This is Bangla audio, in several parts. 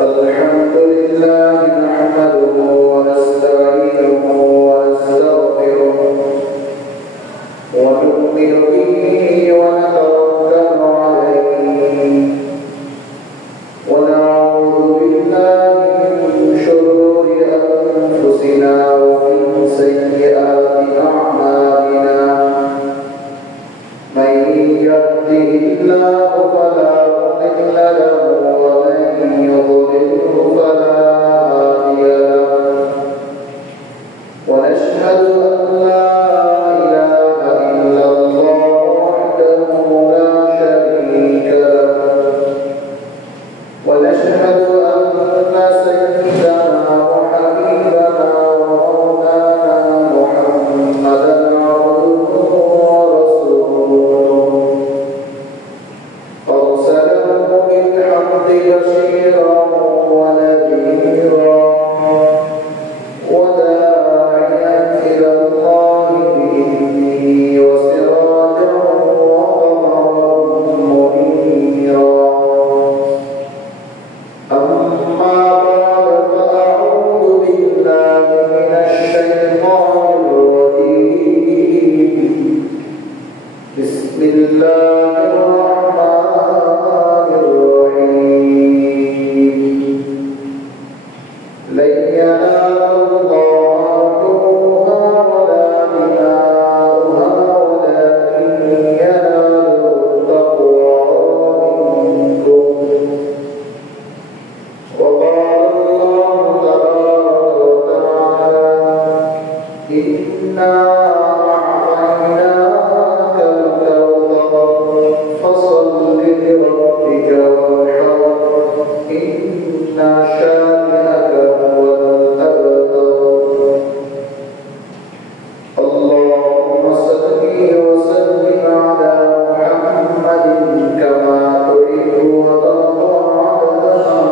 الحمد لله نحمده ونستعينه ونستغفره ونؤمن به ونتوكل عليه ونعوذ بالله من شرور أنفسنا ومن سيئات أعمالنا من يهده الله فلا مضل له ومن يضلله فلا هادي له ونشهد أن لا إله إلا الله وحده لا شريك له ونشهد أن سيدنا وحبيبنا ومولانا محمدا عبده ورسوله أرسله بالحق بشيرا ونذيرا وداعيا إلى الله بإذنه وسراجا وقمرا منيرا أما بعد فأعوذ بالله من الشيطان الرجيم بسم الله الرحمن الرحيم لن ينال الله لحومها ولا دماؤها ولكن يناله التقوى منكم وقال الله تبارك وتعالى إنا أعطيناك الكوثر فصل لربك وانحر إن شانئك هو الأبتر اللهم صل وسلم على محمد كما تحب وترضى عدد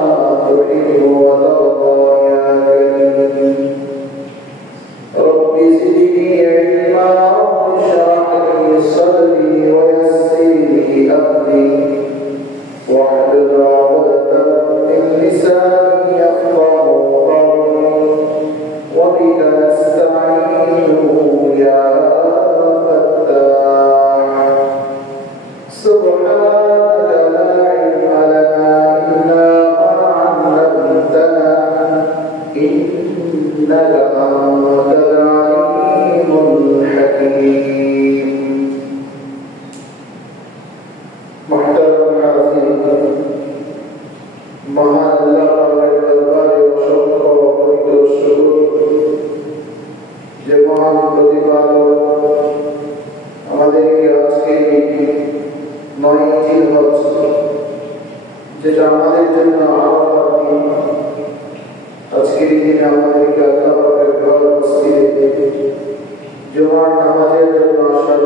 ما تحب وترضى يا كريم رب زدني علما رب اشرح لي صدري ويسر لي أمري واحلل عقدة من لساني يفقهوا قولي وبك نستعين يا فتاح سبحانك لا علم لنا إلا ما علمتنا إنك أنت العليم الحكيم محترم حاضرين মহান আল্লাহর দরবারে অসংখ্য অগণিত শুকর যে মহান প্রতিপালক আমাদেরকে আজকে 9 জিলহজ যেটা আমাদের জন্য আরাফার দিন আজকের দিনে আমাদেরকে আল্লাহ পাকের ঘর মসজিদে জুমার নামাজের জন্য আসার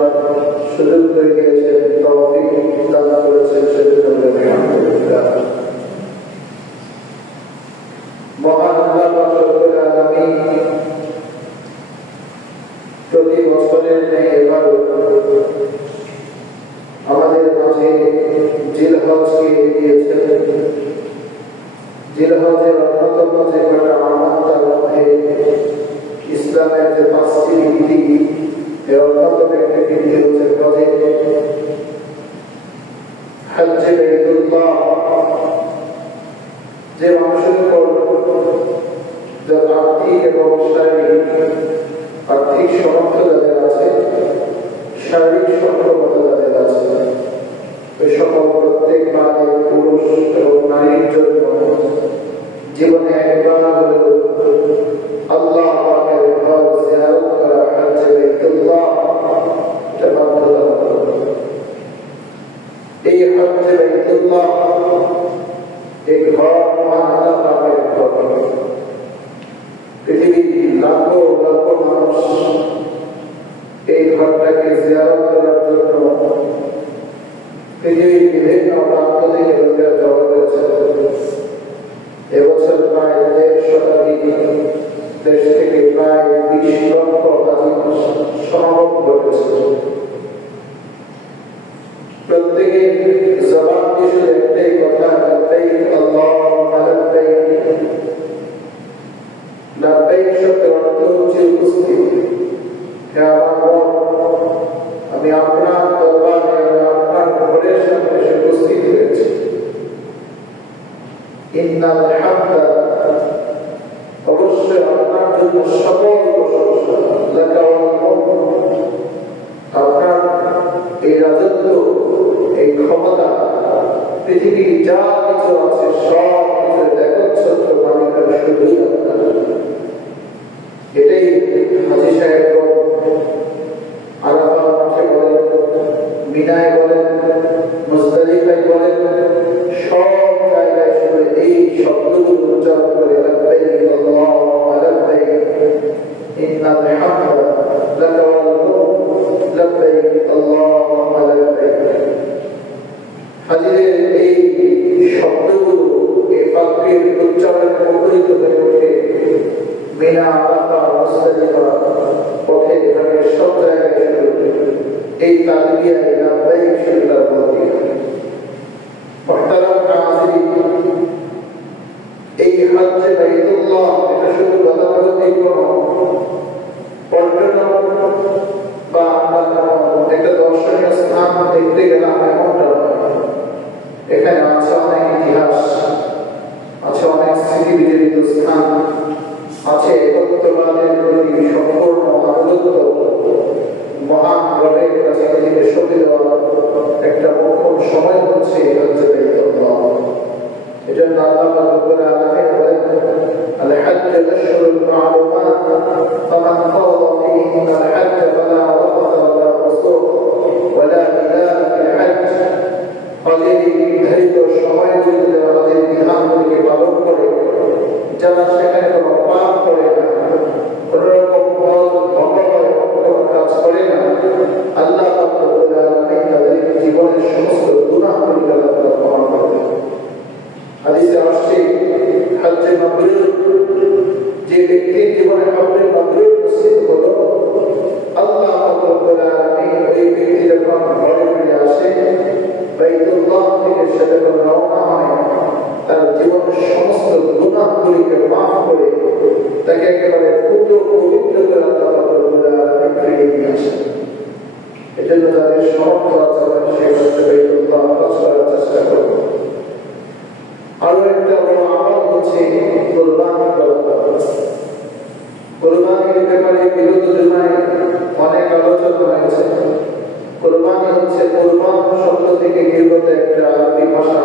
সুযোগ করে দিয়েছেন তৌফিক দান করেছেন সেজন্য আলহামদুলিল্লাহ মহান আল্লাহ রব্বুল আলামিন প্রতি বছরের ন্যায় এবারও আমাদের মাঝে জিলহজকে দিয়েছেন জিলহজের অন্যতম যে কটা আমানত তার মধ্যে ইসলামের যে 5টি নীতি এর অন্যতম একটি নীতি হচ্ছে হজ্জে বাইতুল্লাহ যে মানুষের উপর যার আর্থিক এবং আর্থিক সমর্থ যাদের আছে শারীরিক সক্ষমতা যাদের আছে ওই সকল প্রত্যেক বাঙালি পুরুষ এবং নারীর জন্য জীবনে একবার হলেও আল্লাহ পাকের ঘর জিয়ারত করা হজ্জে বাইতুল্লাহ এটা বাধ্যতামূলক এই হজ্জে বাইতুল্লাহ এই ঘর মহান আল্লাহ পাকের ঘর পৃথিবীর লাখ লাখ মানুষ এই ঘরটাকে জিয়ারত করার জন্য পৃথিবীর বিভিন্ন প্রান্ত থেকে লোকেরা জড়ো করেছে এবছর প্রায় 1.5 শতাধিক দেশ থেকে প্রায় 20 লক্ষ হাজি সমাগম ঘটেছে প্রত্যেকে জবান দিয়ে শুধু একটাই কথা লব্বাইক আল্লাহুম্মা লব্বাইক ইন্নাল হামদা অবশ্যই আপনার জন্য সকল প্রশংসা, লাকা ওয়াল মুলক আপনার এই রাজত্ব, এই ক্ষমতা, পৃথিবীর যা কিছু আছে সব কিছু একচ্ছত্র মালিকার শুধুই আপনার। এটাই হাজী সাহেবগণ আরাফার মাঠে বলেন, মিনায় বলেন, মুজদালিফায় বলেন, সব জায়গায় শুধু এই শব্দগুলো উচ্চারণ করে লাব্বাইক আল্লাহুম্মা লাব্বাইক ইন্নাল হামদা লাকা ওয়াল মুলক লাব্বাইক আল্লাহুম্মা লাব্বাইক। হাজীদের এই শব্দগুলো এই বাক্যের উচ্চারণে মুখরিত হয়ে ওঠে মিনা, আরাফা, মুজদালিফা পথে ঘাটে সব জায়গায় শুধু এই তালবিয়ায় লাব্বাইক শুনলার বলতে। মুহতারাম হাজিরিন, এই হজ্জে বাইতুল্লাহ এটা শুধু গতানুগতিক কোনো পর্যটন বা আমরা একটা দর্শনীয় স্থান দেখতে গেলাম এমনটা নয়। এখানে আছে অনেক ইতিহাস, আছে অনেক স্মৃতি বিজড়িত স্থান, আছে একত্ববাদের প্রতি সম্পূর্ণ আনুগত্য, মহান রবের কাছে নিজেকে সঁপে দেওয়ার একটা মোক্ষম সময় হচ্ছে হজ্জে বাইতুল্লাহ। এজন্য আল্লাহ রাব্বুল আলামিন বলেন, আল হজ্জু আশহুরুল মা'লুমাত ফামান ফারাদা ফীহিন্না আল হজ্জ ফালা রাফাথা ওয়ালা ফুসুক ওয়ালা জিদালা ফিল হজ্জ। হজের নির্ধারিত সময়গুলিতে হজের বিধানগুলিকে পালন করে যারা সেখানে কোনো পাপ করে না, কোন রকম হজ ভঙ্গ করে, কোনো কাজ করে না, আল্লাহ রাব্বুল আলামিন তাদের জীবনের সমস্ত গুনাহগুলিকে আল্লাহ ক্ষমা করবেন। হাদিসে আসছে হজ্জে মাবরুর, যে ব্যক্তির জীবনে হজ্জে মাবরুর নসিব হলো, আল্লাহ রাব্বুল আলামিন ওই ব্যক্তি যখন ঘরে ফিরে আসে বাইতুল্লাহ থেকে সে যখন রওনা হয়, তার জীবনের সমস্ত গুনাহগুলিকে মাফ করে তাকে একেবারে পূর্ণ পবিত্র করে আল্লাহ রাব্বুল আলামিন ফিরিয়ে নিয়ে আসেন। এজন্য তাদের সমর্থ আছে সেই হজ্জে বাইতুল্লাহ হজ করার চেষ্টা করব। আরো একটা বড় আমল হচ্ছে কুরবানি করা। কুরবানির ব্যাপারে বিগত দিনে অনেক আলোচনা হয়েছে। কুরবানি হচ্ছে কুরবান শব্দ থেকে নির্গত একটা আরবি ভাষা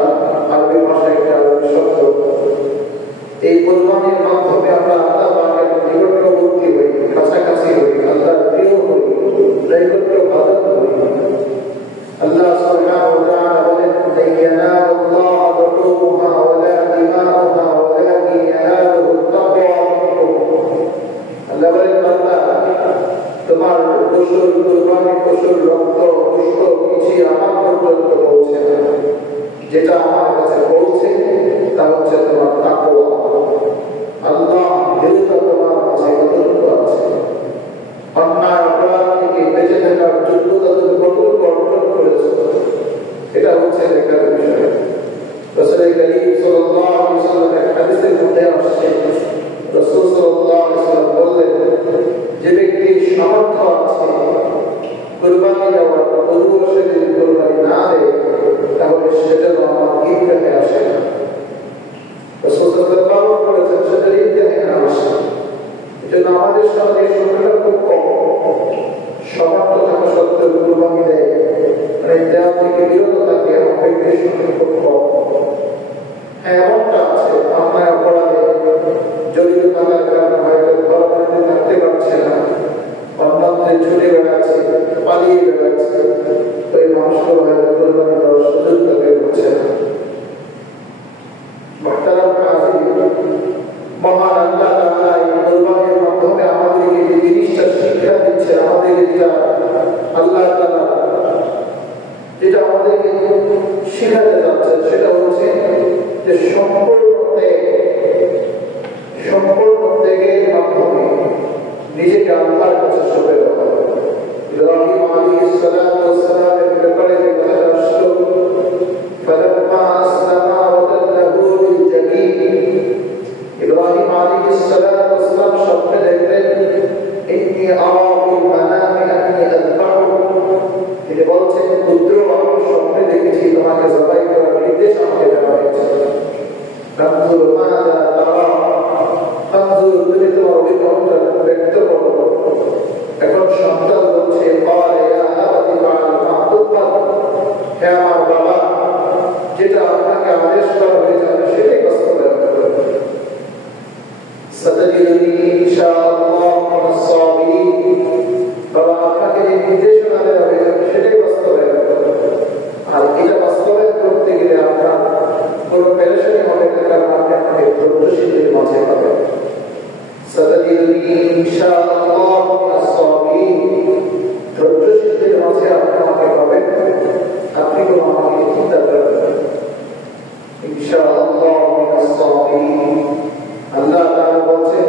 একটা আরবি শব্দ। এই কুরবানির মাধ্যমে আমরা আল্লাহ পাকের নিকটবর্তী হই, কাছাকাছি হই, আল্লাহর প্রিয় হই, নৈকট্য ভাজন হই। আল্লাহ সুবহানাহু ওয়া তাআলা বলেন, ইয়ানালুল্লাহু লুহুমুহা ওয়ালা দিমাউহা ওয়ালাকিন ইয়ানালুহু তাকওয়া মিনকুম। আল্লাহ বলেন, বান্দা তোমার পশুর কুরবানির পশুর রক্ত, পুষ্ট কিছু আমার পর্যন্ত পৌঁছে না, যেটা আমার কাছে পৌঁছে তা হচ্ছে তোমার তাকওয়া। আল্লাহ ভীরুতা তোমার মাঝে কতটুকু আছে, অন্যায় অপরাধ থেকে বেঁচে থাকার যোগ্যতা তুমি কতটুকু অর্জন করেছো, এটা হচ্ছে দেখার বিষয়। রাসূল করিম সাল্লাল্লাহু আলাইহি ওয়াসাল্লামের হাদিসের মধ্যে আসছে, রাসূল সাল্লাল্লাহু আলাইহি ওয়াসাল্লাম বললেন, যে ব্যক্তির সামর্থ্য আছে কুরবানি দেওয়ার, তবুও সে যদি কুরবানি না দেয় তাহলে সেটা আমার ঈদগাহে আসে না। রাসূল সাল্লাল্লাহু আলাইহি ওয়াসাল্লাম বলেছেন সেটা ঈদগাহে না আসে। এজন্য আমাদের সমাজে সংখ্যাটা খুব কম, সামর্থ্য থাকা সত্ত্বেও কুরবানি দেয়, মানে দেওয়া থেকে বিরত থাকে এমন ব্যক্তির সংখ্যা খুব কম। হ্যাঁ, এমনটা আছে, অন্যায় অপরাধে জড়িত থাকার কারণে হয়তো ঘর বাড়িতে থাকতে পারছে না, অন্যদের ছুটে বেড়াচ্ছে, পালিয়ে বেড়াচ্ছে, ওই মানুষগুলো হয়তো কুরবানি দেওয়ার সুযোগ তাকে হচ্ছে না। মুহতারাম হাজিরিন, মহান আল্লাহ তাআলা এই কুরবানির মাধ্যমে আমাদেরকে যে জিনিসটা শিক্ষা দিচ্ছে, আমাদের যেটা আল্লাহ তাআলা যেটা আমাদেরকে শিখাতে যাচ্ছেন, সেটা হচ্ছে যে সম্পূর্ণ ত্যাগের মাধ্যমে নিজেকে আল্লাহর কাছে সঁপে দেওয়া। ইব্রাহিম আলাইহিস সালাতু ওয়াস সালামের ব্যাপারে যে কথা আসলো, ফালাম্মা আসলামা ওয়া তাল্লাহু লিল জাবিন, ইব্রাহিম আলাইহিস সালাতু ওয়াস সালাম স্বপ্নে দেখলেন, ইন্নী আরা ফিল মানামি আন্নী আযবাহু। তিনি বলছেন, পুত্র, আমি স্বপ্নে দেখেছি তোমাকে জবাই করার নির্দেশ আমাকে দেওয়া হয়েছে। ফানজুর মাযা তারা, ফানজুর তুমি তোমার অভিমতটা ব্যক্ত করো। এখন সন্তান বলছে ক্বালা ইয়া আবাতি ফাআল মা তু'মার, হে আমার বাবা, যেটা আপনাকে আদেশ করা হয়েছে আপনি সেটাই বাস্তবায়ন করুন। সাতাজিদুনি ইনশাআল্লাহ মিনাস সাবিরিন, বাবা আপনাকে যে নির্দেশনা দেওয়া হয়েছে আপনি সেটাই বাস্তবায়ন করুন। আর এটা বাস্তবায়ন করতে গেলে আপনার কোনো পেরেশানি হবে না, কারণ আপনি আমাকে ধৈর্যশীলদের মাঝে পাবেন। সাতাজিদুনি ইনশাআল্লাহ মিনাস সাবিরিন, ধৈর্যশীলদের মাঝে আপনি আমাকে পাবেন, আপনি কোনো আমাকে চিন্তা করবেন না। ইনশাআল্লাহ মিনাস সাবিরিন, আল্লাহ তাআলা বলছেন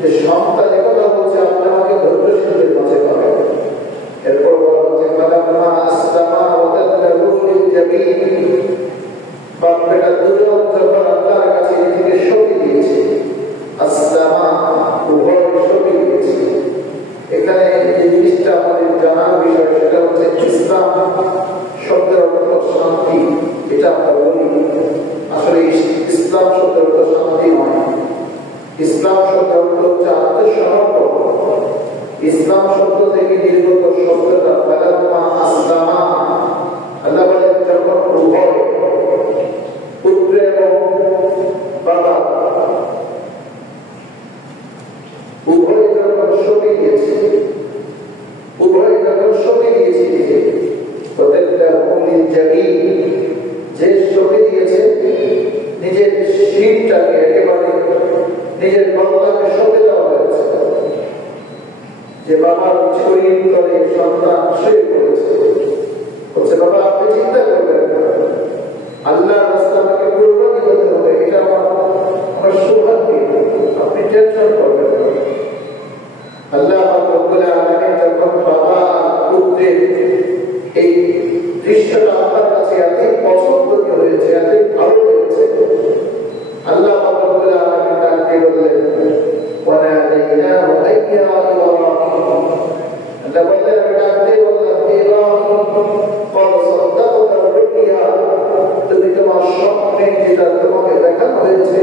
যে সন্তান একথা বলছে আপনি আমাকে ধৈর্যশীলদের মাঝে পাবেন। এরপর বলা হচ্ছে ফালাম্মা আসলামা ওয়া তাল্লাহু লিল জাবিন, বাপ বেটা দুজন যখন আল্লাহর কাছে নিজেকে সঁপে দিয়েছে, আসলামা উভয় সঁপে দিয়েছে। এখানে যে জিনিসটা আমাদের জানার বিষয় সেটা হচ্ছে ইসলাম শব্দের অর্থ শান্তি। এটা আমরা বলি, আসলে ইসলাম শব্দের অর্থ শান্তি নয়। ইসলাম শব্দের অর্থ হচ্ছে আত্মসমর্পণ। ইসলাম শব্দ থেকে নির্গত শব্দটা ফালাম্মা আসলামা, আল্লাহ বলেন যখন উভয় পুত্র এবং বাবা উভয় যখন সঁপে দিয়েছে, উভয় যখন সঁপে দিয়েছে যে সঁপে দিয়েছে নিজের শিরটাকে, একেবারে নিজের গলাকে সঁপে দেওয়া হয়েছে। যে বাবার শরীর করে সন্তান শুয়ে পড়েছে, বলছে বাবা আপনি চিন্তা করবেন না, আল্লাহর রাস্তায় আমাকে কুরবানি করতে হবে, এটা আমার সৌভাগ্য, আপনি টেনশন করবেন না। আল্লাহ রাব্বুল আলামিন যখন বাবা পুত্রের এই দৃশ্যটা আপনার কাছে এত পছন্দনীয় হয়েছে, এত ভালো লেগেছে, আল্লাহ রাব্বুল আলামিন তাকে বললেন ওয়ানাদাইনাহু আইয়া ইব্রাহিম, আল্লাহ বললেন ডাকতে বললেন ইব্রাহিম ক্বাদ সাদ্দাকতা রুইয়া, তুমি তোমার স্বপ্নে যেটা তোমাকে দেখানো হয়েছে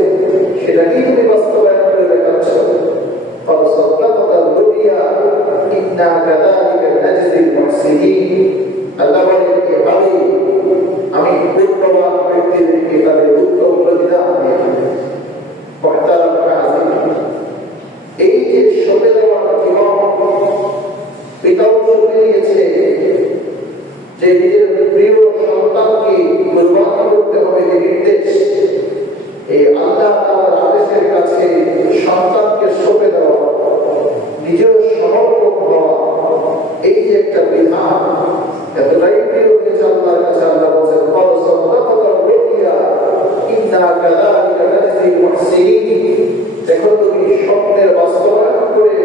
সেটাকেই তুমি বাস্তবায়ন করে দেখাচ্ছ। ক্বাদ সাদ্দাকতা রুইয়া ইন্না কাযালিকা নাজজিল মুহসিনিন, আল্লাহ বলেন এভাবে আমি পূর্ণবান ব্যক্তিদেরকে তাদের উত্তম প্রতিদান দিয়ে থাকি। এই যে সঁপে দেওয়ার জীবন পিতাও সঁপে দিয়েছে যে নিজের প্রিয় সন্তানকে কুরবানি করতে হবে, যে নির্দেশ, এই আল্লাহ তাআলার আদেশের কাছে সন্তানকে সঁপে দেওয়া, নিজের সমর্পণ হওয়া, এই যে একটা বিধান এতটাই প্রিয় হয়েছে আল্লাহর কাছে। আল্লাহ বলছেন ক্বাদ সাদ্দাকতা রুইয়া ইন্না কাযালিকা নাজজিল মুহসিনিন, দেখো তুমি স্বপ্নের বাস্তবায়ন করে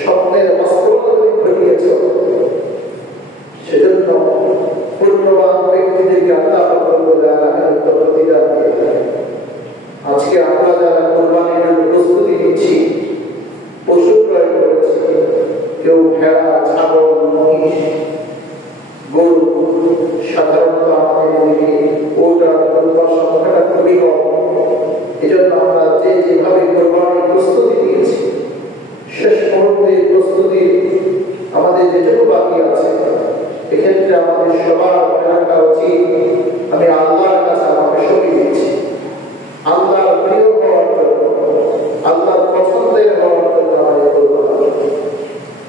স্বপ্নের বাস্তবতা তুমি ঘটিয়েছ। সেজন্য পূর্ণবান ব্যক্তিদেরকে আল্লাহ রাব্বুল আলামিন প্রতিদান দিয়ে থাকেন। আজকে আমরা যারা কুরবানির প্রস্তুতি নিচ্ছি, পশু ক্রয় করেছি, কেউ ভেড়া, ছাগল, মহিষ, গরু, সাধারণত আমাদের এদিকে ওটার সংখ্যাটা খুবই কম। এই জন্য আমরা যেভাবে কোরবানির প্রস্তুতি নিয়েছি, শেষ মুহূর্তের প্রস্তুতি আমাদের যেটুকু বাকি আছে, এক্ষেত্রে আমাদের সবার মনে রাখা উচিত আমি আল্লাহর কাছে আমাকে সঁপে দিয়েছি, আল্লাহর প্রিয় হওয়ার জন্য, আল্লাহর পছন্দের হওয়ার জন্য আমাদের কোরবানি।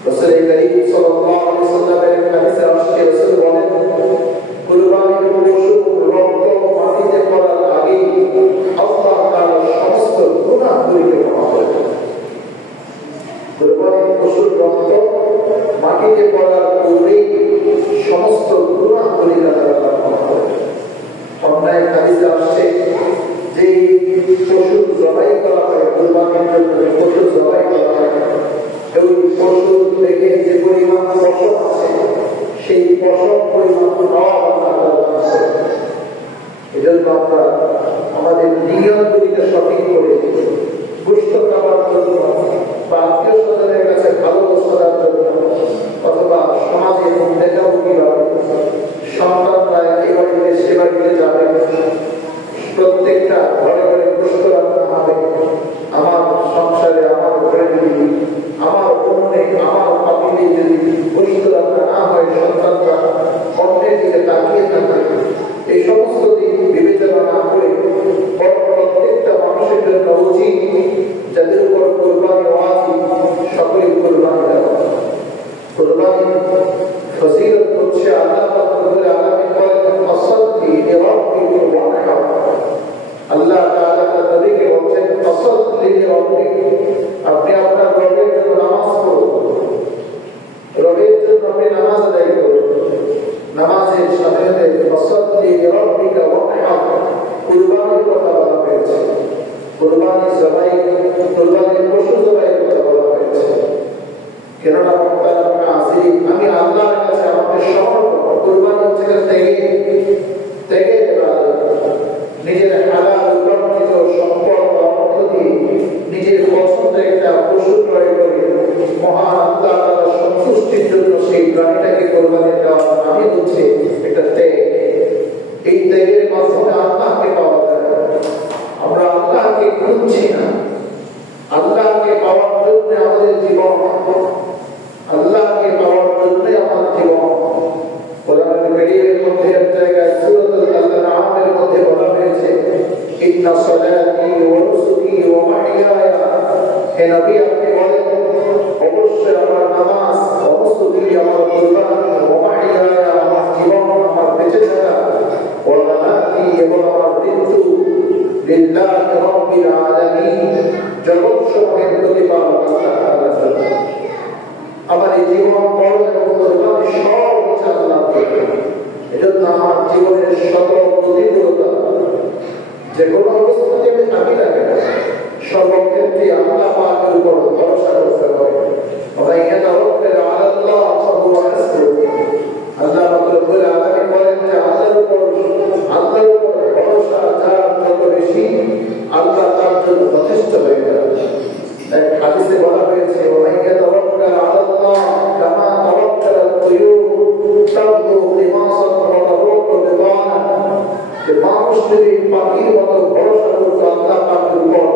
রাসূল করিম সাল্লাল্লাহু আলাইহি ওয়াসাল্লামের হাদিসে আসছে, রাসূল বলেন কুরবানির পশু রক্ত মাটিতে পড়ার আগে আল্লাহ তাআলা সমস্ত গুনাহগুলোকে ক্ষমা করে দেন। কুরবানির পশুর রক্ত মাটিতে পড়ার পূর্বেই সমস্ত গুনাহগুলোকে আল্লাহ ক্ষমা করে দেন। অন্যায় হাদিসে আসছে যে পশু জবাই করা হয়, কুরবানির জন্য পশু জবাই করা হয়, ওই পশু থেকে যে পরিমাণ পশম আছে সেই পশম পরিমাণ খাওয়া আছে। এজন্য আমরা আমাদের নিয়মগুলিকে সঠিক করে গোশত খাওয়ার জন্য বা আত্মীয় স্বজনের কাছে ভালোবাসার জন্য অথবা সমাজে দেখাবো কিভাবে সন্তানরা এ বাড়িতে সে বাড়িতে যাবে, প্রত্যেকটা ঘরে আপনি আপনার রবের জন্য নামাজ পড়ুন, রবের জন্য আপনি নামাজ আদায় করুন। নামাজের সাথে সাথে ফাসাল্লি লিরাব্বিকা ওয়ানহার, কুরবানির কথা বলা হয়েছে। কুরবানি জবাই, কুরবানির পশু জবাইয়ের কথা বলা হয়েছে। কেননা আমি আল্লাহর কাছে আমাকে সমর্পণ, কুরবানি হচ্ছে ত্যাগে দেওয়া, নিজের হালাল উপার্জিত সম্পদ বা অর্থ দিয়ে নিজের পছন্দের একটা পশু ক্রয় করে মহান আল্লাহ তাআলার সন্তুষ্টির জন্য সেই প্রাণীটাকে কোরবানি দেওয়া আমি হচ্ছে একটা ত্যাগ। এই ত্যাগের মাধ্যমে আল্লাহকে পাওয়া যায়। আমরা আল্লাহকে খুঁজছি না, আল্লাহকে পাওয়ার জন্য আমাদের জীবন, আল্লাহকে পাওয়ার জন্য আমার জীবন। কোরআনের কারীমের মধ্যে এক জায়গায় সূরাতুল আনআমের মধ্যে বলা হয়েছে, ইন্না সলাতি ওয়া নুসুকি ওয়া মাহইয়ায়া, হে নবী আপনি বলেন অবশ্যই আমার নামাজ, নুসুকি আমার কুরবানি, ওয়া মাহইয়ায়া আমার জীবন, আমার বেঁচে থাকা, ওয়া মামাতি এবং আমার মৃত্যু লিল্লাহি রাব্বিল আলামিন, জগৎ সমূহের প্রতিপালক আল্লাহ তাআলার জন্য। আমার এই জীবন মরণ এবং কুরবানি সব হচ্ছে আল্লাহর জন্য। এজন্য আমার জীবনের সকল প্রতিকূলতা যে কোনো অবস্থাতে আমি থাকি না কেন, সর্বক্ষেত্রে আল্লাহ পাকের উপর ভরসা করতে হবে। ওয়া ইয়াতাওয়াক্কাল আলাল্লাহ ফাহুয়া হাসবুহ। আল্লাহ রাব্বুল আলামিন বলেন যে আল্লাহর উপর ভরসা যার যত বেশি, আল্লাহ তার জন্য যথেষ্ট হয়ে যাবে। এক হাদিসে বলা হয়েছে, ওয়া ইয়াতাওয়াক্কাল আলাল্লাহ কামা তাওয়াক্কালাত তুয়ুর তাবদু লিমাসান ওয়া তারুকু বিদানা। যে মানুষ যদি পাখির মতো ভরসা করতো আল্লাহ পাকের উপর,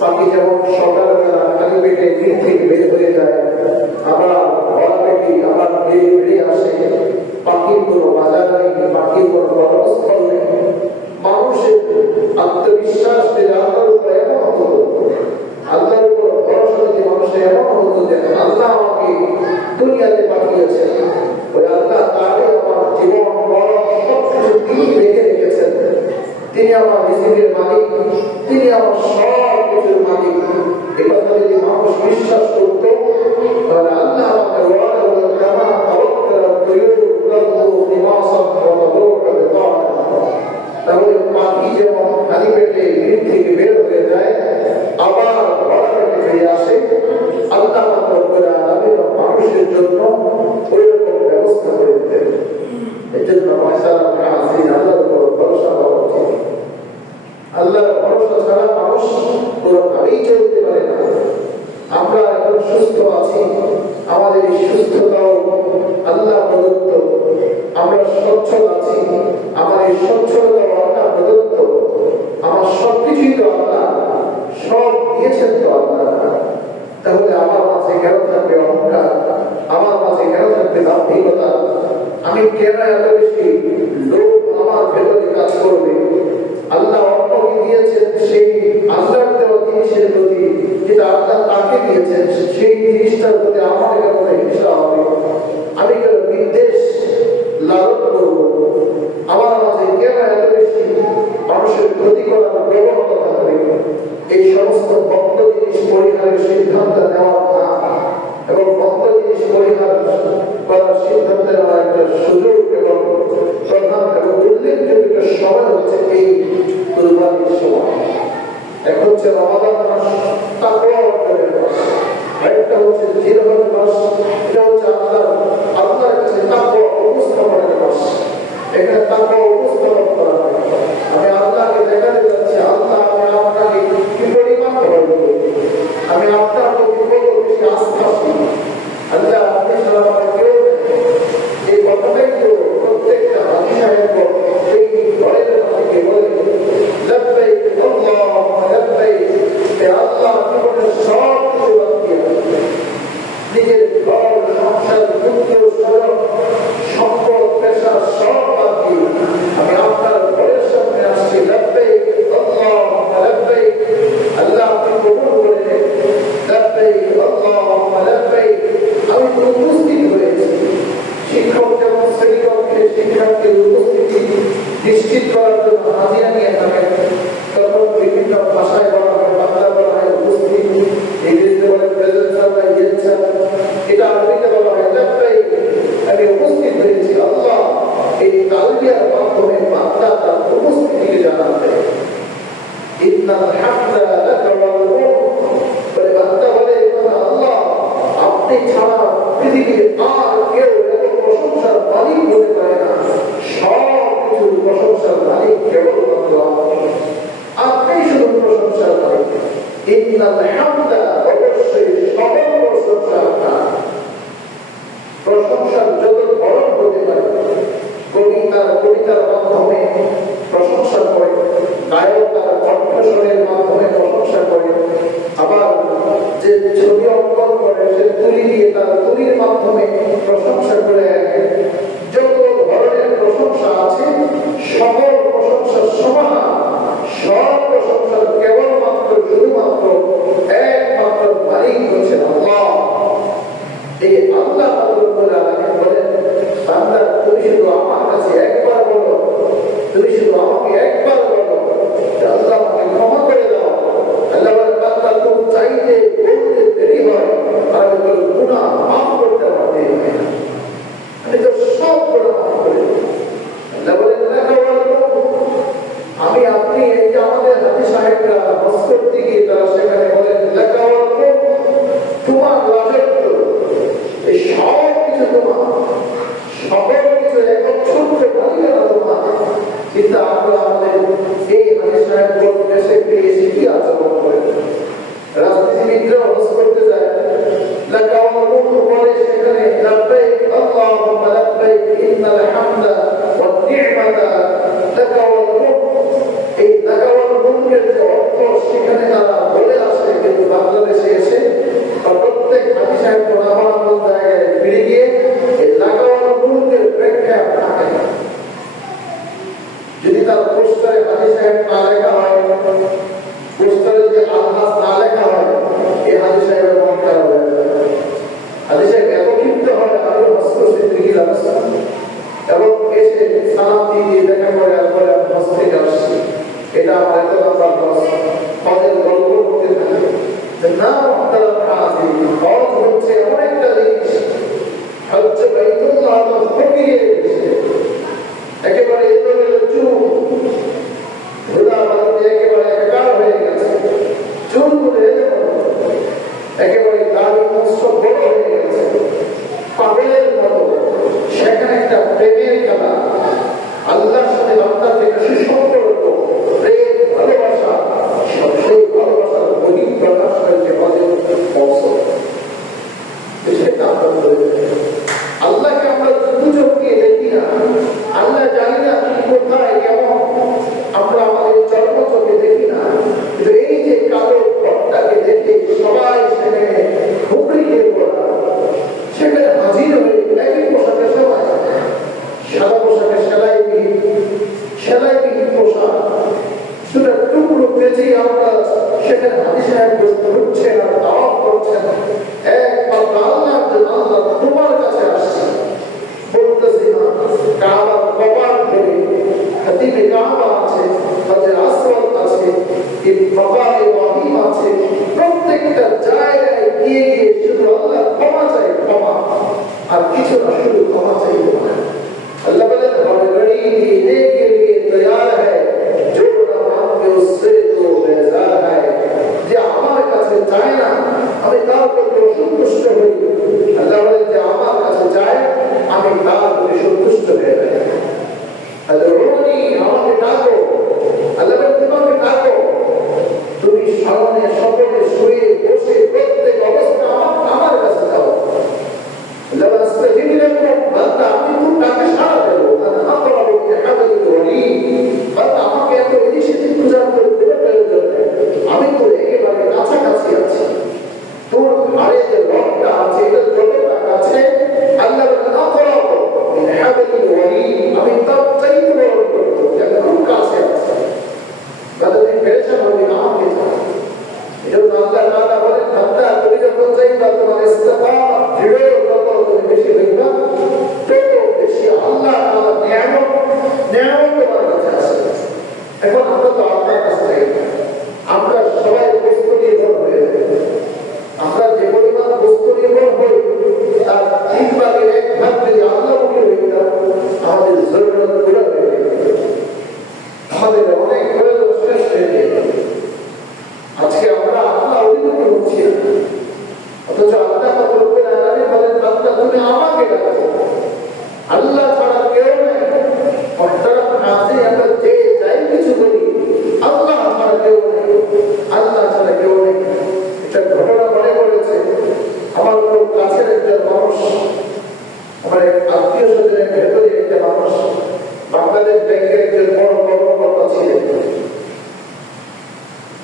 পাখি যেমন সকালবেলা খালি পেটে দিন থেকে বের হয়ে যায়, আবার ভরা পেটে আবার বেরিয়ে আসে, পাখির কোনো বাজার নেই, পাখির কোনো কর্মস্থল নেই। মানুষের আত্মবিশ্বাস যদি আল্লাহর উপর এমন হতো, আল্লাহর উপর ভরসা যদি মানুষের এমন হতো যে আল্লাহ আমাকে দুনিয়াতে পাঠিয়েছে, ওই আল্লাহ তাআলাই আমার জীবন মরণ সবকিছু তিনি রেখে রেখেছেন, তিনি আমার রিজিকের মালিক, তিনি আমার সব কিছুর মালিক। এ কথা যদি মানুষ বিশ্বাস করত, তাহলে আল্লাহ আমাকে ওয়াদা করলেন কামা তাওয়াক্কালাত তুয়ুর তাবদু লিমাসান ওয়া তারুকু বিদানা। তাহলে পাখি যেমন খালি পেটে ঘর থেকে বের হয়ে যায়, আবার ভরা পেটে ফিরে আসে, আল্লাহ রাব্বুল আলামিন মানুষের জন্য ওই রকম ব্যবস্থা করে দিতেন। এই জন্য আল্লাহর উপর ভরসা করা উচিত। আল্লাহর ভরসা ছাড়া মানুষ কোনোভাবেই চলতে পারে না। আমরা এখন সুস্থ আছি, আমাদের এই সুস্থতাও আল্লাহ প্রদত্ত। আমরা সচ্ছল আছি, আমার এই সচ্ছলতাও আল্লাহ প্রদত্ত। আমার সবকিছুই তো আল্লাহ, সব দিয়েছেন তো আল্লাহ। তাহলে আমার মাঝে কেন থাকবে অহংকার, আমার মাঝে কেন থাকবে দাম্ভিকতা, আমি কেন এত বেশি লোভ আমার ভেতরে কাজ করবে? আল্লাহ অন্যকে দিয়েছেন সেই আল্লাহর দেওয়া জিনিসের প্রতি, যেটা আল্লাহ তাকে দিয়েছেন সেই জিনিসটার প্রতি আমার কেন হিংসা হবে? আমি কেন বিদ্বেষ লালন করবো? আমার মাঝে কেন এত বেশি মানুষের ক্ষতি করার প্রবণতা থাকবে? এই সমস্ত বদ্ধ জিনিস পরিহারের সিদ্ধান্ত নেওয়া না, এবং বদ্ধ জিনিস পরিহার করার সিদ্ধান্ত নেওয়ার একটা সুযোগ এবং প্রধান এবং উল্লেখযোগ্য সময় হচ্ছে এই কুরবানির সময়। এক হচ্ছে রমাদান মাস, তাকওয়া অর্জনের মাস। আরেকটা হচ্ছে জিলহজ মাস, এটা হচ্ছে আল্লাহর কাছে তাকওয়া উপস্থাপনের মাস। এখানে তাকওয়া উপস্থাপন করা হয়। আমি আল্লাহকে দেখাতে যাচ্ছি, আল্লাহ আমি আপনাকে কি পরিমাণ ভয় করি, আমি আপনার প্রতি কত বেশি আস্থাশীল। আল্লাহ আপনি ছাড়া আমার কেউ নেই। এই কথাটাই তো প্রত্যেকটা হাজী সাহেব এই ঘরের থেকে বলে, লাব্বাইক আল্লাহুম্মা লাব্বাইক। হে আল্লাহ, জীবনের সব কিছু বাদ দিয়ে, নিজের ঘর, সংসার, পুত্র, সম্পদ, পেশা সব বাদ দিয়ে হামদা লাকা ওয়াল মুলক, বলে বান্দা বলে আল্লাহ আপনি ছাড়া পৃথিবীর আর কেউ এত প্রশংসার মালিক হতে পারে না, সব কিছুর প্রশংসার মালিক কেবলমাত্র আপনি, শুধু প্রশংসার মালিক। ইন্নাল হামদা, অবশ্যই সকল প্রশংসা আপনার। প্রশংসার যত ধরন হতে পারে, কবিতার মাধ্যমে প্রশংসা করে, গায়ক তার কণ্ঠস্বরের মাধ্যমে প্রশংসা করে, আবার যে ছবি অঙ্কন করে সে তুলি দিয়ে তার তুলির মাধ্যমে প্রশংসা করে। যত ধরনের প্রশংসা আছে সকল প্রশংসার সমাহার, সব প্রশংসার কেবলমাত্র শুধুমাত্র একমাত্র মালিক হচ্ছেন আল্লাহ। এই আল্লাহ বলেন বান্দা তুমি শুধু আমার কাছে একবার বলো, তুমি শুধু আমাকে একবার বলো, আল্লাহ আমাকে ক্ষমা করে দাও। আল্লাহ বলেন বান্দা তুমি চাইতে বলতে দেরি হয়, আর আমি বলি গুনাহ মাফ করতে আমার দেরি হয় না, আমি তো সব গুনাহ মাফ করে দিই। আল্লাহ বলেন আমি আপনি এই যে আমাদের হাজি সাহেবরা হজ করতে গিয়ে তারা সেখানে বলেন তোমার রাজত্ব, এই সব কিছু তোমার, সকল কিছু একচ্ছত্র মালিকানা তোমার। কিন্তু আমরা আমাদের এই হাজি সাহেব দেশে ফিরে এসে কি আচরণ করে? রাজনীতিবিদরা হজ করতে যায়, বলে সেখানে লাব্বাইক আল্লাহুম্মা লাব্বাইক ইন্নাল হামদা ওয়ান নি'মাতা লাকা ওয়াল মুলক। এই লাকা ওয়াল মুলকের যে অর্থ সেখানে তারা বলে আসে, কিন্তু বাংলাদেশে এসে প্রত্যেক হাজি সাহেব নামাজ জায়গায় ফিরে গিয়ে এই লাকা ওয়াল মুলকের ব্যাখ্যা থাকে না। যদি তার পোস্টারে হাজি সাহেব না লেখা হয়, পোস্টারে যে আলহাজ না লেখা হয়, এই হাজি সাহেবের মন খারাপ হয়ে যায়। হাজি সাহেব এত ক্ষিপ্ত হয়, আমি হজ করছি এবং এসে সালাম দিয়ে দেখা করে আর বলে আমি হজ থেকে আসছি, এটা আমার এত লম্বা হজ, হজের গল্প করতে থাকে যে না আপনারা হজ হচ্ছে এমন একটা জিনিস, হচ্ছে বাইতুল্লাহ ফকিয়ে একেবারে এলোমেলো চুল, ধুলা বালুতে একেবারে একাকার হয়ে গেছে, চুলগুলো একেবারে দাড়ি মস্ত বড় হয়ে গেছে, পাগলের মতো। সেখানে একটা প্রেমের খেলা, আল্লাহর সাথে আপনার থেকে সুসম্পর্ক, প্রেম, ভালোবাসা, সেই ভালোবাসার গভীর প্রকাশ করেছে আল্লাহকে আমরা দুচোখ দিয়ে দেখি না, আল্লাহ জানি না কোথায় কেমন, আমরা আমাদের জন্ম চোখে দেখি না। কিন্তু এই যে কালো ঘরটাকে দেখে সবাই সেখানে হুমড়ি খেয়ে পড়া, সেখানে হাজির হয়ে একই পোশাকে সবাই, সাদা পোশাকে সেলাইবিহীন পোশাক, সেটা টুকরো পেঁচে আমরা সেখানে হাজি সাহেব ঢুকছেন আর দাওয়াত করছেন। একমাত্র আল্লাহর জন্য, আল্লাহ তোমার কাছে আসছে, বলতেছি না কাবার কপাট ধরে হাতিমে কাবা আছে, হাজরে আসওয়াদ আছে, মাকামে ইব্রাহিম আছে, প্রত্যেকটা জায়গায় গিয়ে গিয়ে শুধু আল্লাহ ক্ষমা চাই, ক্ষমা আর কিছু না, শুধু ক্ষমা চাই। अल्लाह बदल गड़ी देने के लिए तैयार है, जो ना मांगे उससे तो बेजार है। যে আমার কাছে চায় না আমি তার প্রতি সন্তুষ্ট হই, আল্লাহ বলেন যে আমার কাছে চায় আমি তার প্রতি সন্তুষ্ট হয়ে যাই। আদরুনি, আমাকে ডাকো, আল্লাহ বলেন তোমাকে ডাকো, তুমি সামনে সকলে শুয়ে বসে প্রত্যেক অবস্থা আমার কাছে যাও। আল্লাহ আস্তাজিব লাকুম, বান্দা আমি তো ডাকে সাড়া দেব, আকরাবু বিহাবলিল ওয়ারিদ, বান্দা আমাকে এত এদিকে পূজা করতে প্রয়োজন নেই, আমি তো একেবারে কাছাকাছি আছি, তোর ঘরে যে রক্তটা আছে এটা যতটা কাছে, আল্লাহ বলেন আকরাবু বিহাবলিল ওয়ারিদ, আমি তার চাইতে বড় করতে খুব কাছে আছি। বান্দা তুমি পেরেশান হবে না, আমাকে এটা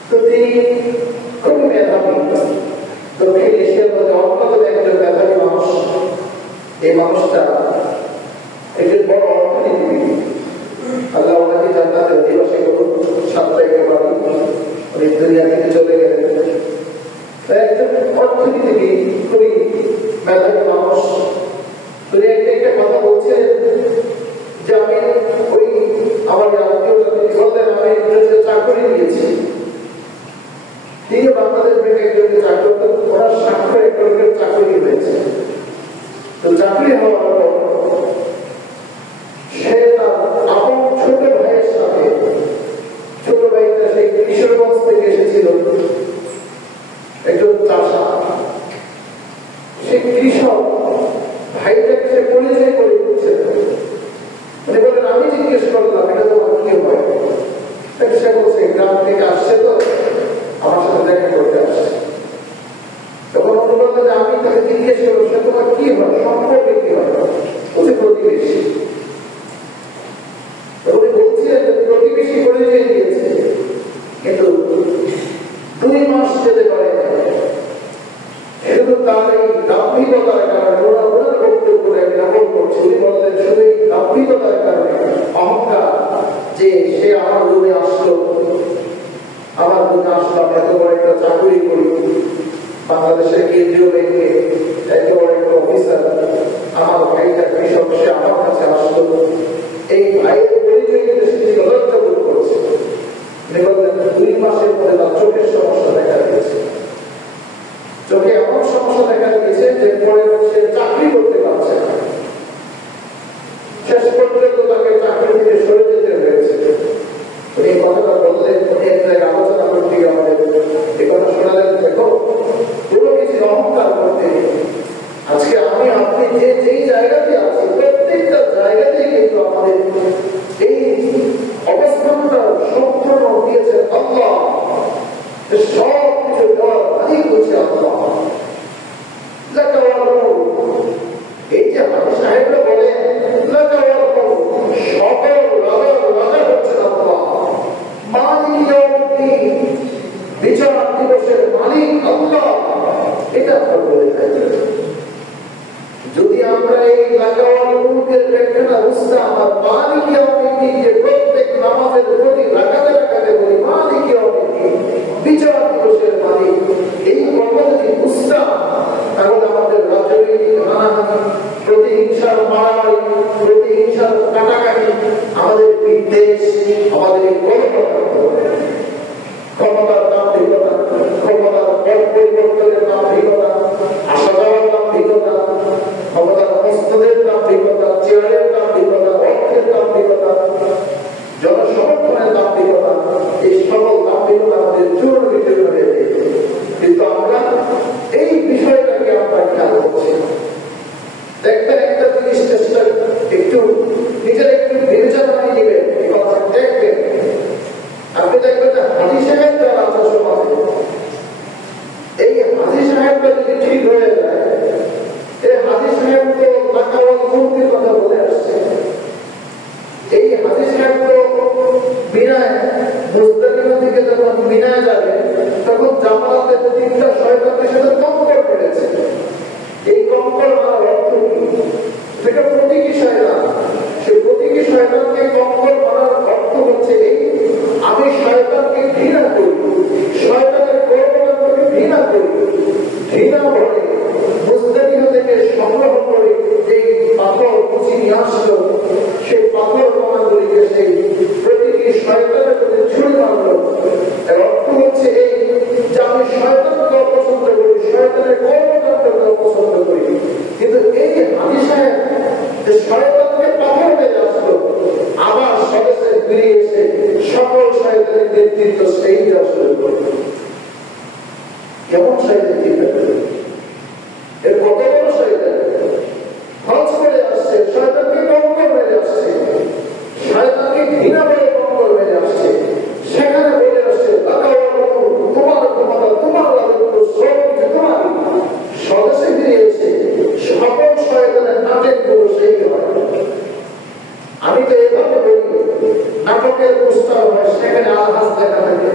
তো তিনি খুবই মেধাবী, দক্ষিণ এশিয়ার মধ্যে অন্যতম একজন মেধাবী মানুষ। এই মানুষটা একজন বড় অর্থনীতিবিদ, আল্লাহ ওনাকে জান্নাতের অধিবাসী করুন, সাপ্তাহিক বাড়ি, উনি দুনিয়া থেকে চলে গেলেন। একজন অর্থনীতিবিদ, খুবই মেধাবী মানুষ। তিনি একটা কথা বলছিলেন যে আমি ওই আমার আত্মীয়তা তিনি বললেন আমি ইংরেজিতে চাকরি নিয়েছি। তিনি বাংলাদেশ ব্যাংকে একজনকে চাকরি করতেন, ওনার স্বাক্ষর একজনকে চাকরি হয়েছে। তো চাকরি হওয়ার পর সে তার আপন ছোট ভাইয়ের সাথে, ছোট ভাইটা সেই কিশোরগঞ্জ থেকে এসেছিল, একজন চাষা, সে কৃষক ভাইটাকে সে পরিচয় করে দিচ্ছে। মানে বলেন আমি জিজ্ঞেস করলাম এটা তোমার কি হয়, সে বলছে গ্রাম থেকে আসছে তো আমার সাথে দেখা করতে আসছে। তখন উনি বললেন যে আমি তাকে জিজ্ঞেস করলাম সে তোমার কি হয়, সম্পর্কে কি হয়, বলছে প্রতিবেশী। উনি বলছিলেন যে প্রতিবেশী পরিচয় দিয়েছে, কিন্তু 2 মাস যেতে পারে শুধু তার এই গাম্ভীর্যতার কারণে ওনার বক্তব্য গ্রহণ করছে। উনি বললেন শুধু এই গাম্ভীর্যতার কারণে অহংকার, যে সে আমার রুমে আসলো, আমার রুমে আসলো, আমরা এত বড় একটা চাকরি করি বাংলাদেশের কেন্দ্রীয় ব্যাংকে, এত বড় একটা অফিসার, আমার ভাইটা কৃষক, সে আমার কাছে আসলো, এই ভাইয়ের পরিচয় দিতে সে লজ্জা বোধ করছে। উনি বললেন 2 মাসের পরে তার চোখের সমস্যা দেখা দিয়েছে। চোখে এমন সমস্যা দেখা দিয়েছে যে পরে সে চাকরি করতে পারছে না, শেষ পর্যন্ত তাকে চাকরি থেকে সরে যেতে হয়েছে। উনি এই কথাটা বললেন, উনি এক জায়গায় আলোচনা করতে গিয়ে আমাদের এই কথা শোনালেন, দেখো কোনো কিছু অহংকার করতে আজকে আমি আপনি যে যেই জায়গাতে আছি প্রত্যেকটা জায়গাতেই কিন্তু আমাদের এই অবস্থানটা সম্পূর্ণ দিয়েছে আল্লাহ। সব কিছু দেওয়ার মালিক হচ্ছে আল্লাহ। এই যে হাজি সাহেবরা বলে সকল রাজা হচ্ছেন আল্লাহ, মালিক বিচার দিবসের মালিক আল্লাহ, এটা আমরা বলে থাকি। যদি আমরা এই লাগাওয়াল মুলকের ব্যাখ্যাটা বুঝতাম আর মালিক ইয়াউমিদ্দিনকে প্রত্যেক নামাজের প্রতি লাগাতে লাগাতে বলি মালিক ইয়াউমিদ্দিন, বিচার দিবসের মালিক, এই কথা যদি বুঝতাম তাহলে আমাদের রাজনৈতিক হানাহানি, প্রতিহিংসার মারামারি, প্রতিহিংসার কাটাকাটি, আমাদের বিদ্বেষ, আমাদের এই ক্ষমতার দাম্ভিকতা, ক্ষমতার পথ পরিবর্তনের দাম্ভিকতা, আসা যাওয়ার দাম্ভিকতা, ক্ষমতার হস্তদের দাম্ভিকতা, চেয়ারের দাম্ভিকতা, অর্থের দাম্ভিকতা, জনসমর্থনের দাম্ভিকতা, এই সকল দাম্ভিকতা আমাদের চূর্ণ বিচূর্ণ হয়ে গেছে। কিন্তু আমরা এই বিষয়টাকে আমরা খেয়াল করছি। দেখবেন একটা জিনিস চেষ্টা একটু নিজের একটু বিবেচনায় নেবেন, দেখবেন আপনি দেখবেন যে হাজি সাহেব যারা আছে সমাজে, এই হাজি সাহেবটা যদি ঠিক হয়ে যায়, এই হাজি সাহেব তো লাগাওয়াল মুলকের কথা বলে আসছে, এই হাজি সাহেব তো মিনায় মুজদালিফা থেকে যখন মিনায় যাবে তখন জামাতের 3টা শয়তানের সাথে কঙ্কর পেড়েছে। এই কঙ্কর মারার অর্থ কি? সেটা প্রতীকী শয়তান। সে প্রতীকী শয়তানকে কঙ্কর মারার অর্থ হচ্ছে এই, আমি শয়তানকে ঘৃণা করি, শয়তানের কর্মকাণ্ডকে ঘৃণা করি, ঘৃণা ভরে মুজদালিফা থেকে সংগ্রহ করে যে পাথর কুচি নিয়ে আসলো, সেই পাথর প্রমাণগুলিকে সেই প্রতীকী শয়তানের প্রতি ছুড়ে মারলো। এর অর্থ হচ্ছে এই যে আমি শয়তানকে অপছন্দ করি, শয়তানের কর্মকাণ্ডকে অপছন্দ করি। কিন্তু এই হাজি সাহেব যে শয়তানকে পাথর মেরে আসলো, আবার স্বদেশে ফিরে এসে সকল শয়তানের নেতৃত্ব সেই আসলে করলো। কেমন শয়তান চিন্তা করবে? এর কত বড় শয়তান হজ করে আসছে, শয়তানকে কঙ্কর মেরে আসছে, শয়তানকে ঘৃণা করে কঙ্কর মেরে আসছে, সেখানে বলে আসছে তোমার ক্ষমতা, তোমার রাজত্ব, সব কিছু তোমার। স্বদেশে ফিরে এসে সকল শয়তানের নাটের গুলো সেই হয়। আমি তো এভাবে বলি, নাটকের প্রস্তাব হয়, সেখানে আলহাজ দেখা থাকে,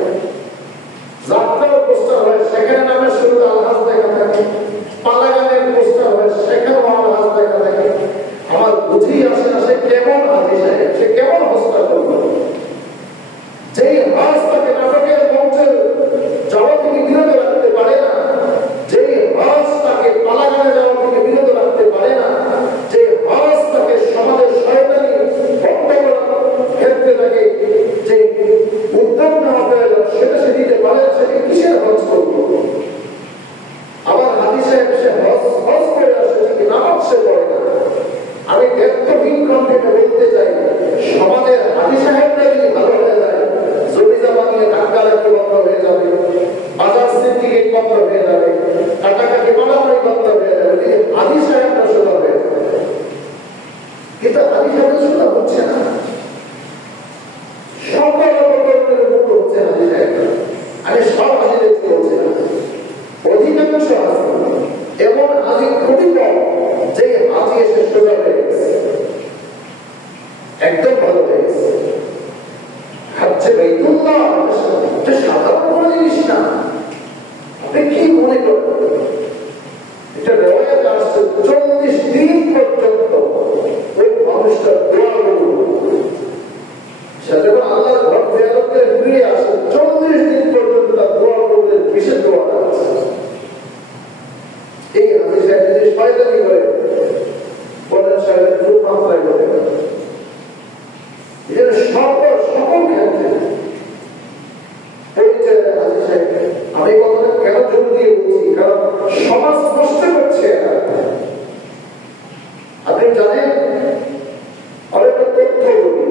মনে করেন এটা রেওয়ায়াত আসছে 40 দিন পর্যন্ত ওই মানুষটা দোয়া করল। সেটা আল্লাহর ঘর জিয়ারত করে ফিরে আসে 40 দিন পর্যন্ত তার দোয়া করলে বিশেষ দোয়াটা আছে। এই হাদিসে যদি শয়তানি করে বলেন শয়তান খুব মাত্রায় করে এর সকল ক্ষেত্রে পরিচয়ের হাদিসে আমি কথাটা কেন জোর দিয়ে বলছি, কারণ সমাজ নষ্ট করছে এরা। আপনি জানেন আরেকটা তথ্য বলি,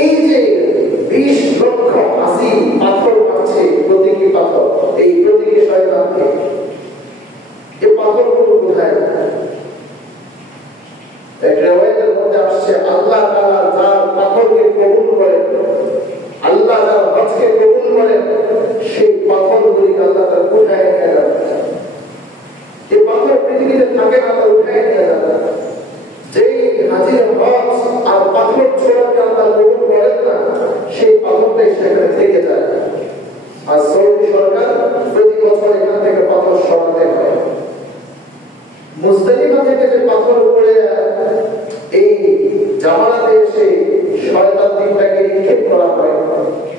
এই যে 20 লক্ষ হাসি পাথর মারছে প্রতীকী পাথর, এই প্রতীকী শয়তানকে, এই পাথরগুলো কোথায়? রিওয়ায়াতের মধ্যে আসছে আল্লাহ তাআলা যার পাথরকে কবুল করেন, আল্লাহ যার হজকে কবুল করেন, সেই পাথরগুলিকে আল্লাহ তাআলা উঠায় নিয়ে যান। এই পাথর পৃথিবীতে থাকে না, তা উঠায় নিয়ে যান। যেই হাজির হজ আর পাথর ছোড়াকে আল্লাহ কবুল করেন না, সেই পাথরটাই সেখানে থেকে যায়। আর সৌদি সরকার প্রতি বছর এখান থেকে পাথর সরাতে হয়। মুজদালিফা থেকে যে পাথর পড়ে এই জামানাতে এসে শয়তান দিনটাকে নিক্ষেপ করা হয়,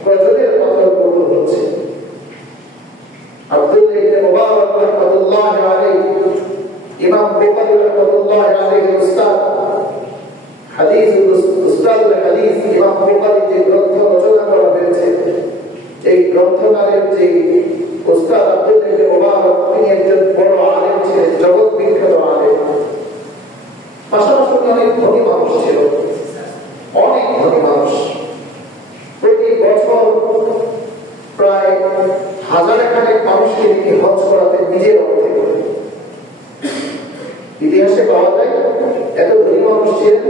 গজলের পাথর কবুল হচ্ছে। আব্দুল্লাহ ইবনে মুবারক রাহমাতুল্লাহি আলাইহি, ইমাম বুখারী রাহমাতুল্লাহি আলাইহি উস্তাদ হাদিস ইমাম বুখারী যে গ্রন্থ রচনা করা হয়েছে, এই গ্রন্থকারের যে উস্তাদ আব্দুল্লাহ ইবনে মুবারক, তিনি একজন বড় আলেম ছিলেন, জগৎ বিখ্যাত আলেম। পাশাপাশি অনেক ধনী মানুষ ছিল, অনেক ধনী মানুষ। প্রতি বছর প্রায় 1000 খানেক মানুষকে তিনি হজ করাতেন নিজের অর্থে। ইতিহাসে পাওয়া যায় এত ধনী মানুষ ছিলেন,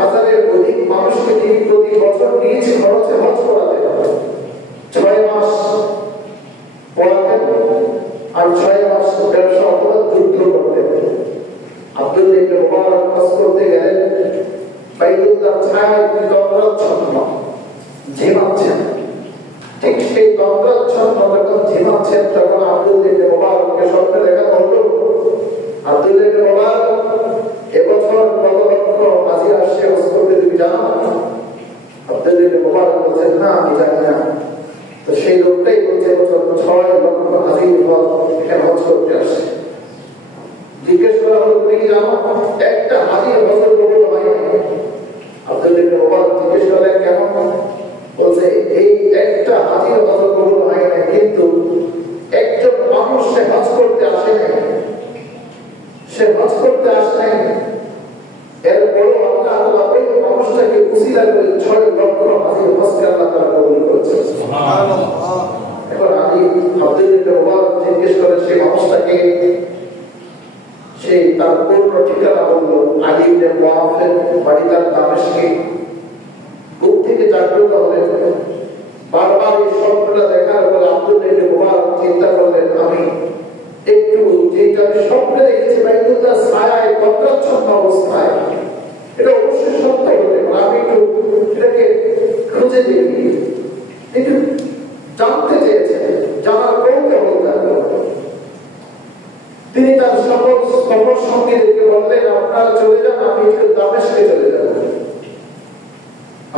1000-এর অধিক মানুষকে তিনি প্রতি বছর নিজ খরচে হজ করাতেন। 6 মাস পড়াতেন আর 6 মাস ব্যবসা অথবা যুদ্ধ করতেন। আব্দুল্লাহ ইবনে মুবারক হজ করতে গেলেন, বাইতুল্লাহর ছায়ায় তিনি তন্দ্রাচ্ছন্ন ঝিমাচ্ছেন। ঠিক সেই তন্দ্রাচ্ছন্ন যখন ঝিমাচ্ছেন, তখন আব্দুল্লাহ ইবনে মুবারককে স্বপ্নে দেখা হলো, আব্দুল্লাহ ইবনে মুবারক এবছর কত লক্ষ হাজি আসছে হজ করতে তুমি জানো? আব্দুল্লাহ ইবনে মুবারক বলছেন, না আমি জানি না। তো সেই লোকটাই বলছে এবছর 6 লক্ষ হাজি এখানে হজ করতে আসছে। জিজ্ঞেস করা হলো, তুমি কি জানো একটা হাজির হজের কবুল হয় না? আব্দুল্লাহ ইবনে মুবারক জিজ্ঞেস করলেন, কেন? বলছে এই একটা হাজির হজের কবুল হয় না, কিন্তু একজন মানুষ সে হজ করতে আসে নাই, সে হজ করতে আসে নাই, এরপরও আল্লাহ ওই মানুষটাকে উসিলা করে 6 লক্ষ হাজির হজকে আল্লাহ তাআলা কবুল করেছেন। সুবহানাল্লাহ। এখন আমি আব্দুল্লাহ ইবনে মুবারক জিজ্ঞেস করেন সেই মানুষটাকে, সেই তার পূর্ণ ঠিকানা বললো, আলী ইবনে মুআফের বাড়ি তার দামেশকে। বুক থেকে জাগ্রত হলেন, বারবার এই স্বপ্নটা দেখার পরে আব্দুল্লাহ ইবনে মুবারক চিন্তা করলেন, আমি একটু যেটা আমি স্বপ্নে দেখেছি বাইতুল্লাহর ছায়ায় তন্দ্রাচ্ছন্ন অবস্থায়, এটা অবশ্যই সত্য হতে পারে, আমি একটু এটাকে খুঁজে দেখি, একটু জানতে চেয়েছেন, জানার কৌতূহল জানতে। তিনি তার সকল সঙ্গীদেরকে বললেন, আপনারা চলে যান, আমি একটু দামেশকে চলে যাব।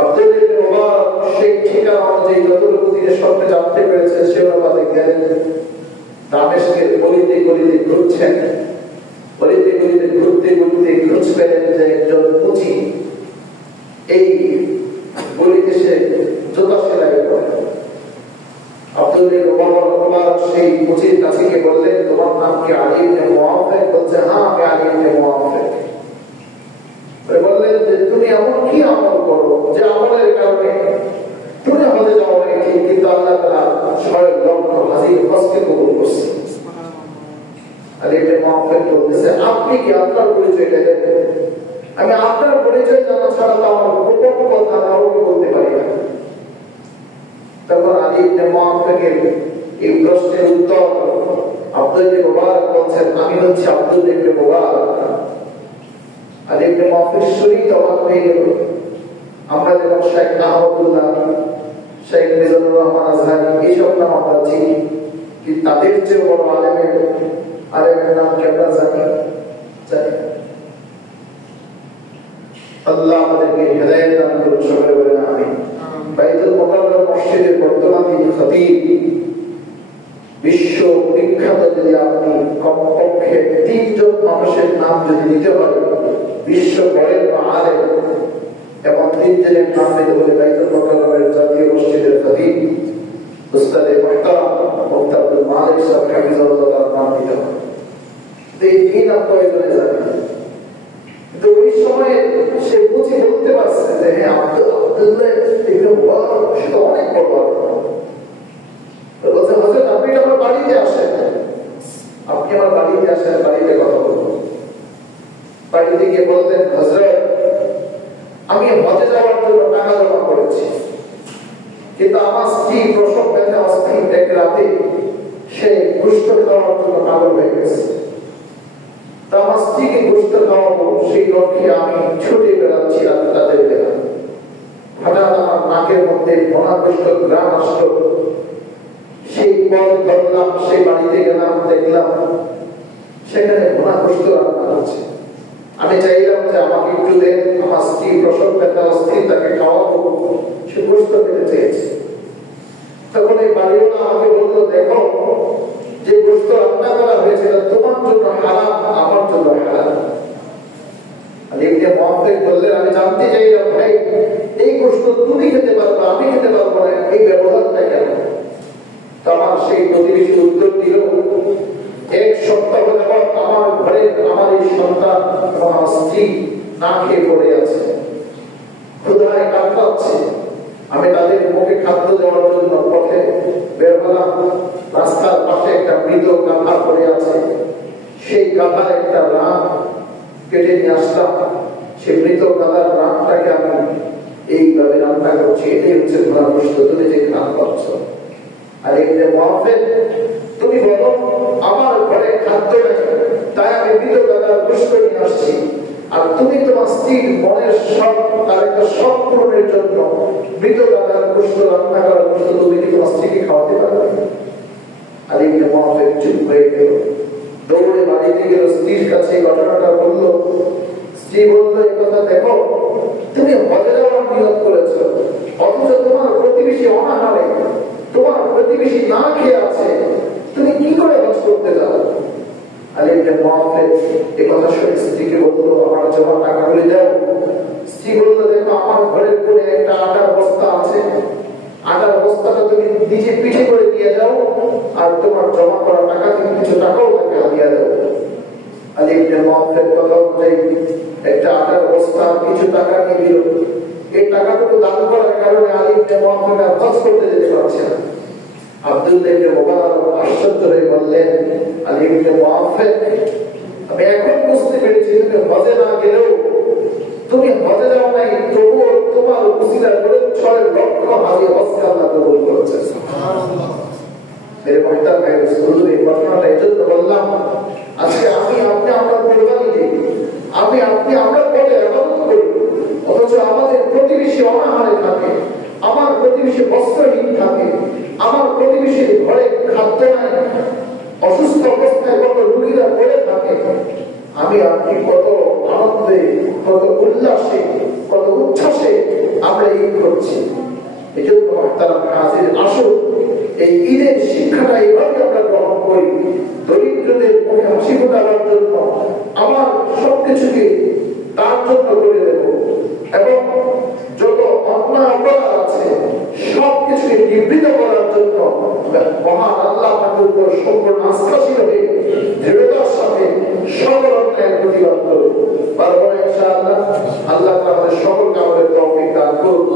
আব্দুল্লাহ ইবনে মুবারক সেই ঠিকানা অনুযায়ী যতটুকু তিনি স্বপ্নে জানতে পেরেছেন সে অনুপাতে গেলেন। দামেশকের গলিতে গলিতে ঘুরছেন, গলিতে গলিতে ঘুরতে ঘুরতে খোঁজ পেলেন যে একজন মুচি এই গলিতে সে জুতা সেলাই করে। আব্দুল্লাহ ইবনে মুবারক সেই মুচির কাছে গিয়ে বললেন, তোমার নাম কি আলী ইবনে মুআফের? বলছে, হ্যাঁ আমি আলী ইবনে মুআফের। বললেন যে তুমি এমন কি আমল করো যে আমলের কারণে তুমি হজে যাও নাই ঠিক, কিন্তু আল্লাহ তাআলা 6 লক্ষ হাজির হজকে কবুল করছে। আলী ইবনে মুআফের বলতেছে, আপনি কি আপনার পরিচয়টা দেন? আমি আপনার পরিচয় জানা ছাড়া তো আমার গোপন কথা কাউকে বলতে পারি না। তখন আলী ইবনে মুআফের এই প্রশ্নের উত্তর আব্দুল্লাহ ইবনে মুবারক বলছেন, আমি হচ্ছি আব্দুল্লাহ ইবনে মুবারক। আলী ইবনে মুআফের শরীর অবাক হয়ে গেল। আমরা যেমন শেখ আহমদুল্লাহ, শেখ মিজানুর রহমান আজহারি এইসব নাম আমরা চিনি, কি তাদের চেয়ে বড় আলেমের নাম কি আমরা জানি? আল্লাহ আমাদেরকে হেদায়েত দান করুন, সকলে বলেন আমিন। বাইতুল মুকাররম মসজিদের বর্তমান যিনি খতিব, বিশ্ব বিখ্যাত, যদি আপনি কমপক্ষে 3 জন মানুষের নাম যদি নিতে হয় বিশ্ব বড়ের বা আলেম, এবং 3 জনের নাম নিতে হলে বাইতুল মুকাররমের জাতীয় মসজিদের খতিব উস্তাদে মুহতারাম মুফতি আব্দুল মালিক সাহেব হাফিজাহুল্লাহ তার নাম নিতে হবে। এই নাম কয়েকজনে জানে, কিন্তু ওই সময় সে বুঝে বলতে পারছে যে হ্যাঁ আব্দুল্লাহ এগুলো বড়, সেটা অনেক বড়। বলছে হযরত আপনি আমার বাড়িতে আসেন, আপনি আমার বাড়িতে আসেন, বাড়িতে কথা বলবো। বাড়িতে গিয়ে বলতেন হযরত আমি হজে যাওয়ার জন্য টাকা জমা করেছি, কিন্তু আমার স্ত্রী প্রসব ব্যথা অস্থির, এক রাতে সে গোশত খাওয়ার জন্য পাগল হয়ে গেছে। তা আমার স্ত্রীকে গোশত খাওয়াবো, সেই লক্ষ্যে আমি ছুটে বেড়াচ্ছি তাদের বেলা। হঠাৎ আমার নাকের মধ্যে ভোনা গোশত গ্রাম আসলো, সেই পথ ধরলাম, সেই বাড়িতে গেলাম, দেখলাম সেখানে ভোনা গোশত রান্না হচ্ছে। আমি চাইলাম যে আমাকে একটু দেন, আমার স্ত্রী প্রসব ব্যথা অস্থির, তাকে খাওয়াবো, সে গোশত খেতে চেয়েছে। তখন এই বাড়িওয়ালা আমাকে বললো, দেখো যে গোশত রান্না করা হয়েছে তোমার জন্য হারাম, আমার জন্য হালাল। বললেন আমি জানতে চাইলাম ভাই এই গোশত তুমি খেতে পারবো, আমি খেতে পারবো না, এই ব্যবহারটা কেন? আমার সেই প্রতিবেশী উত্তর দিল, 1 সপ্তাহ যাবৎ আমার ঘরে আমার এই সন্তান এবং আমার স্ত্রী না খেয়ে পড়ে আছে, ক্ষুধায় কাতরাচ্ছে। আমি তাদের মুখে খাদ্য দেওয়ার জন্য পথে বের হলাম, রাস্তার পাশে একটা মৃত গাধা পড়ে আছে, সেই গাধার একটা রান কেটে নিয়ে আসলাম। সেই মৃত গাধার রানটাকে আমি এইভাবে রান্না করছি, এটাই হচ্ছে ভোনা গোশত, তুমি যে খান পাচ্ছ। আর এখানে মুআফিক তুমি বলো আমার ঘরে খাদ্য নেই, তাই আমি মৃত গাধার গোশত নিয়ে আসছি, আর তুমি তোমার স্ত্রীর মনের শখ, তার একটা শখ পূরণের জন্য মৃত গাধার গোশত রান্না করার গোশত তুমি কি তোমার স্ত্রীকে খাওয়াতে পারবে? আর এখানে মুআফিক চুপ হয়ে গেল, দৌড়ে বাড়িতে গেল, স্ত্রীর কাছে ঘটনাটা বলল। স্ত্রী বলল, এই কথা দেখো, তুমি হজে যাওয়ার নিয়ত করেছো, অথচ তোমার প্রতিবেশী অনাহারে, তোমার প্রতিবেশী না খেয়ে আছে, তুমি কি করে হজ করতে যাও? আর একটা মুআফিক এই কথা শুনে স্ত্রীকে বলল, আমার জমা টাকাগুলি দাও। স্ত্রী বলল, দেখো আমার ঘরের কোণে একটা আটার বস্তা আছে, আটার বস্তাটা তুমি নিজে পিঠে করে দিয়ে যাও, আর তোমার জমা করা টাকা থেকে কিছু টাকাও তাকে হাদিয়া দাও। আর একটা মুআফিক কথা অনুযায়ী একটা আটার বস্তা কিছু টাকা নিয়ে দিল। এই টাকাটুকু দান করার কারণে আলী ইবনে মুআফিক আর হজ করতে যেতে পারছে না। আব্দুল্লাহ ইবনে মুবারক আশ্চর্য হয়ে বললেন, আলী ইবনে মুআফিক আমি এখন বুঝতে পেরেছি তুমি হজে না গেলেও, তুমি হজে যাও নাই, তবুও তোমার উসিলা করে 6 লক্ষ হাজি হজকে আল্লাহ কবুল করেছেন। সুবহানাল্লাহ। মেরে মুহতারাম ভাই, হুজুর এই ঘটনাটা এজন্য বললাম, আজকে আমি আপনি আমরা কোরবানি দিই, আমি আপনি আমরা বলে ইবাদত করি, অথচ আমাদের প্রতিবেশী অনাহারে থাকে, আমার প্রতিবেশী বস্ত্রহীন থাকে, আমার প্রতিবেশীর ঘরে খাদ্য নাই, অসুস্থ অবস্থায় কত রোগীরা পড়ে থাকে, আমি আপনি কত আনন্দে, কত উল্লাসে, কত উচ্ছ্বাসে আমরা ঈদ করছি। এই জন্য মুহতারাম হাজির, আসুন এই ঈদের শিক্ষাটা এইভাবে আমরা গ্রহণ করি, দরিদ্রদের মুখে হাসি ফোটানোর জন্য আমার সবকিছুকে তার জন্য করে দেব, এবং যত অন্যায় অপরাধ আছে সবকিছুকে নিবৃত করার জন্য মহান আল্লাহ পাকের উপর সম্পূর্ণ আস্থাশীল হয়ে দৃঢ়তার সাথে সকল অন্যায়ের প্রতিবাদ করব। পারবো না ইনশাআল্লাহ। আল্লাহ আমাদের সকলকে আমাদের তৌফিক দান করুন।